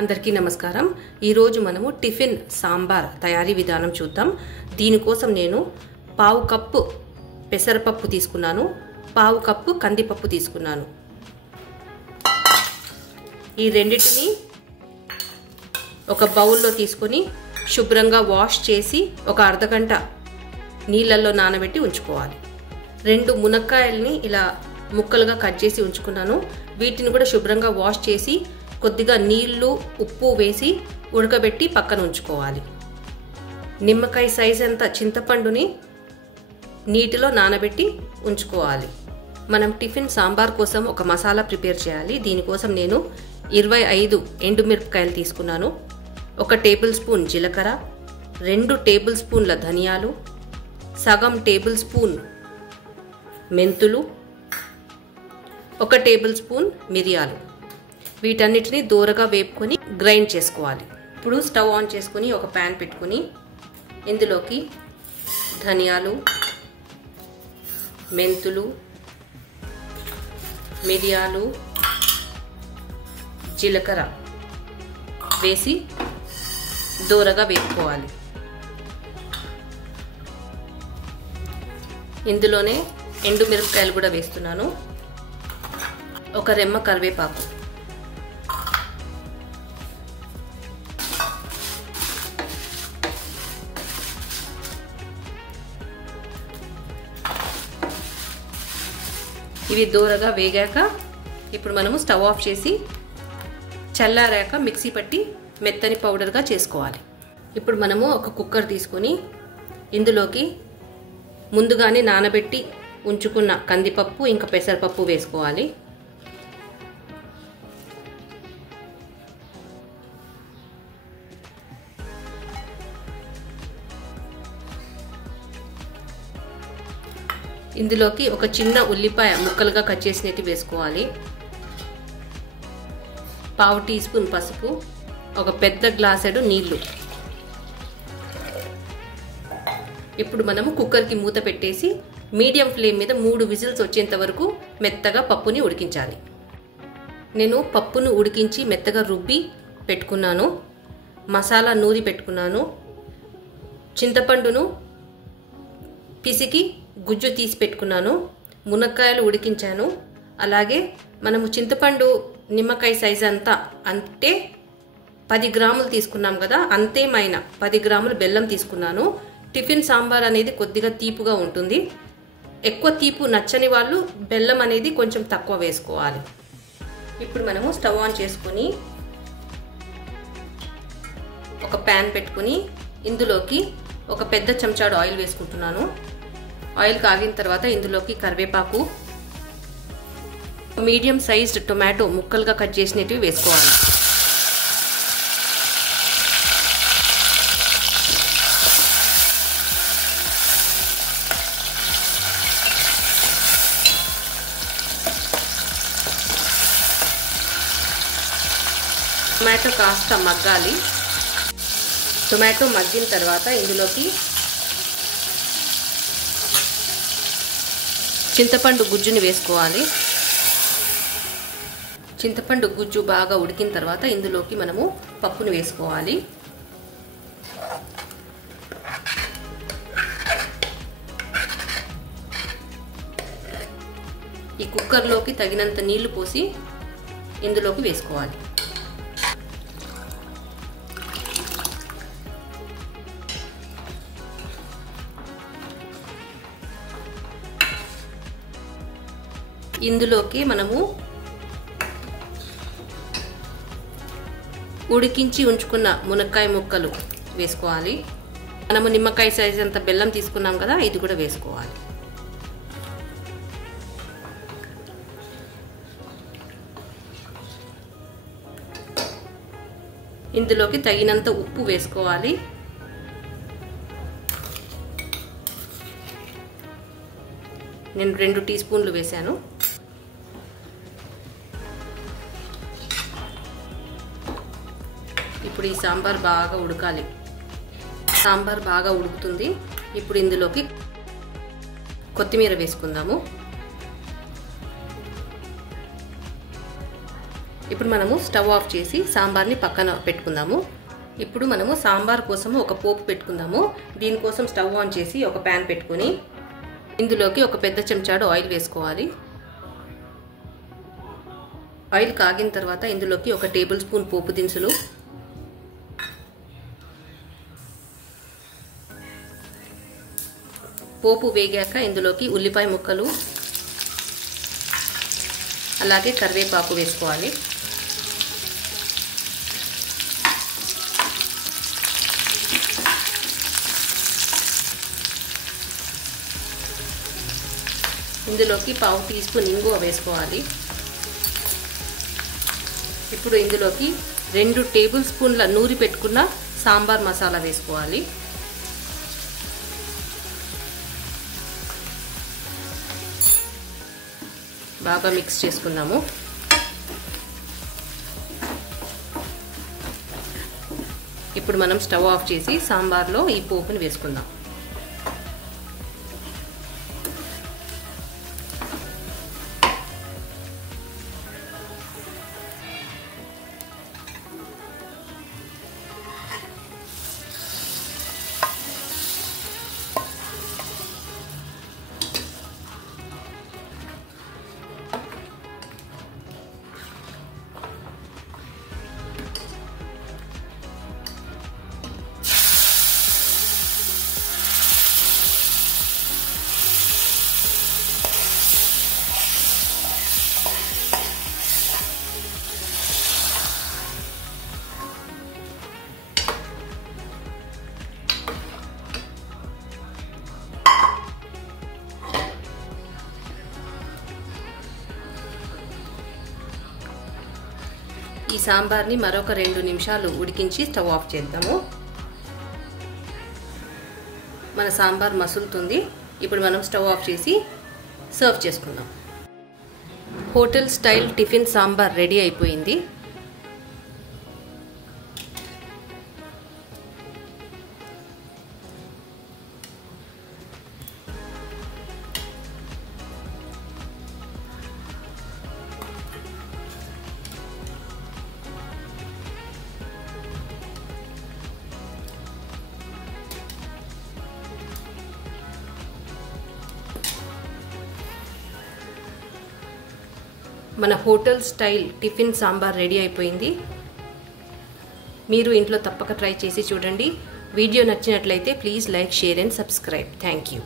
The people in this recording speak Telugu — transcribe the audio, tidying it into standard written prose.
అందరికీ నమస్కారం। ఈ రోజు మనము టిఫిన్ సాంబార్ తయారీ విధానం చూద్దాం। దీని కోసం నేను పావు కప్పు పెసరపప్పు తీసుకున్నాను, పావు కప్పు కందిపప్పు తీసుకున్నాను। ఈ రెండిటిని ఒక బౌల్లో తీసుకొని శుభ్రంగా వాష్ చేసి ఒక అర్ధగంట నీళ్ళల్లో నానబెట్టి ఉంచుకోవాలి। రెండు మునక్కాయల్ని ఇలా ముక్కలుగా కట్ చేసి ఉంచుకున్నాను। వీటిని కూడా శుభ్రంగా వాష్ చేసి కొద్దిగా నీళ్లు ఉప్పు వేసి ఉడకబెట్టి పక్కన ఉంచుకోవాలి। నిమ్మకాయ సైజ్ అంత చింతపండుని నీటిలో నానబెట్టి ఉంచుకోవాలి। మనం టిఫిన్ సాంబార్ కోసం ఒక మసాలా ప్రిపేర్ చేయాలి। దీనికోసం నేను 25 ఎండుమిరపకాయలు తీసుకున్నాను, 1 టేబుల్ స్పూన్ జీలకర్ర, 2 టేబుల్ స్పూన్ల ధనియాలు, సగం టేబుల్ స్పూన్ మెంతులు, 1 టేబుల్ స్పూన్ మిరియాలు। వీటన్నిటిని దూరగా వేపుకొని గ్రైండ్ చేసుకోవాలి। ఇప్పుడు స్టవ్ ఆన్ చేసుకొని ఒక ప్యాన్ పెట్టుకొని ఇందులోకి ధనియాలు, మెంతులు, మిరియాలు, జీలకర్ర వేసి దూరగా వేపుకోవాలి। ఇందులోనే ఎండుమిరపకాయలు కూడా వేస్తున్నాను, ఒక రెమ్మ కరివేపాకు, ఇవి దూరగా వేగాక ఇప్పుడు మనము స్టవ్ ఆఫ్ చేసి చల్లారాక మిక్సీ పట్టి మెత్తని పౌడర్గా చేసుకోవాలి। ఇప్పుడు మనము ఒక కుక్కర్ తీసుకొని ఇందులోకి ముందుగానే నానబెట్టి ఉంచుకున్న కందిపప్పు ఇంకా పెసరపప్పు వేసుకోవాలి। ఇందులోకి ఒక చిన్న ఉల్లిపాయ ముక్కలుగా కట్ చేసినట్టు వేసుకోవాలి, పావు టీ స్పూన్ పసుపు, ఒక పెద్ద గ్లాసెడు నీళ్లు। ఇప్పుడు మనము కుక్కర్కి మూత పెట్టేసి మీడియం ఫ్లేమ్ మీద 3 విజిల్స్ వచ్చేంత వరకు మెత్తగా పప్పుని ఉడికించాలి। నేను పప్పును ఉడికించి మెత్తగా రుబ్బి పెట్టుకున్నాను, మసాలా నూరి పెట్టుకున్నాను, చింతపండును పిసికి గుజ్జు తీసి పెట్టుకున్నాను, మునక్కాయలు ఉడికించాను, అలాగే మనము చింతపండు నిమ్మకాయ సైజ్ అంతా అంటే 10 గ్రాములు తీసుకున్నాం కదా, అంతేమైన 10 గ్రాములు బెల్లం తీసుకున్నాను। టిఫిన్ సాంబార్ అనేది కొద్దిగా తీపుగా ఉంటుంది, ఎక్కువ తీపు నచ్చని వాళ్ళు బెల్లం అనేది కొంచెం తక్కువ వేసుకోవాలి। ఇప్పుడు మనము స్టవ్ ఆన్ చేసుకొని ఒక ప్యాన్ పెట్టుకొని ఇందులోకి ఒక పెద్ద చెంచాడు ఆయిల్ వేసుకుంటున్నాను। ఆయిల్ కాగిన తర్వాత ఇందులోకి కరివేపాకు, మీడియం సైజ్డ్ టొమాటో ముక్కలుగా కట్ చేసినవి వేసుకోవాలి। టొమాటో కాస్త మగ్గాలి। టొమాటో మగ్గిన తర్వాత ఇందులోకి చింతపండు గుజ్జుని వేసుకోవాలి। చింతపండు గుజ్జు బాగా ఉడికిన తర్వాత ఇందులోకి మనము పప్పును వేసుకోవాలి। ఈ కుక్కర్లోకి తగినంత నీళ్లు పోసి ఇందులోకి వేసుకోవాలి। ఇందులోకి మనము ఉడికించి ఉంచుకున్న మునక్కాయ ముక్కలు వేసుకోవాలి। మనము నిమ్మకాయ సైజ్ అంత బెల్లం తీసుకున్నాం కదా, ఇది కూడా వేసుకోవాలి। ఇందులోకి తగినంత ఉప్పు వేసుకోవాలి। నేను 2 టీ స్పూన్లు వేసాను। ఇప్పుడు ఈ సాంబార్ బాగా ఉడకాలి। సాంబార్ బాగా ఉడుకుతుంది। ఇప్పుడు ఇందులోకి కొత్తిమీర వేసుకుందాము। ఇప్పుడు మనము స్టవ్ ఆఫ్ చేసి సాంబార్ని పక్కన పెట్టుకుందాము. ఇప్పుడు మనము సాంబార్ కోసము ఒక పోపు పెట్టుకుందాము. దీనికోసం స్టవ్ ఆన్ చేసి ఒక ప్యాన్ పెట్టుకొని ఇందులోకి ఒక పెద్ద చెంచాడు ఆయిల్ వేసుకోవాలి. ఆయిల్ కాగిన తర్వాత ఇందులోకి ఒక టేబుల్ స్పూన్ పోపు దినుసులు, పోపు వేగాక ఇందులోకి ఉల్లిపాయ ముక్కలు అలాగే కరివేపాకు వేసుకోవాలి. ఇందులోకి పావు టీ స్పూన్ ఇంగువ వేసుకోవాలి. ఇప్పుడు ఇందులోకి 2 టేబుల్ స్పూన్ల నూరి పెట్టుకున్న సాంబార్ మసాలా వేసుకోవాలి. బాగా మిక్స్ చేసుకుందాము. ఇప్పుడు మనం స్టవ్ ఆఫ్ చేసి సాంబార్లో ఈ పోపుని వేసుకుందాం. ఈ సాంబార్ని మరొక 2 నిమిషాలు ఉడికించి స్టవ్ ఆఫ్ చేద్దాము. మన సాంబార్ మసులుతుంది. ఇప్పుడు మనం స్టవ్ ఆఫ్ చేసి సర్వ్ చేసుకుందాం. Hotel style tiffin sambar ready అయిపోయింది. మన hotel style tiffin sambar ready అయిపోయింది. మీరు ఇంట్లో తప్పక ట్రై చేసి చూడండి. వీడియో నచ్చినట్లయితే please like, share and subscribe. Thank you.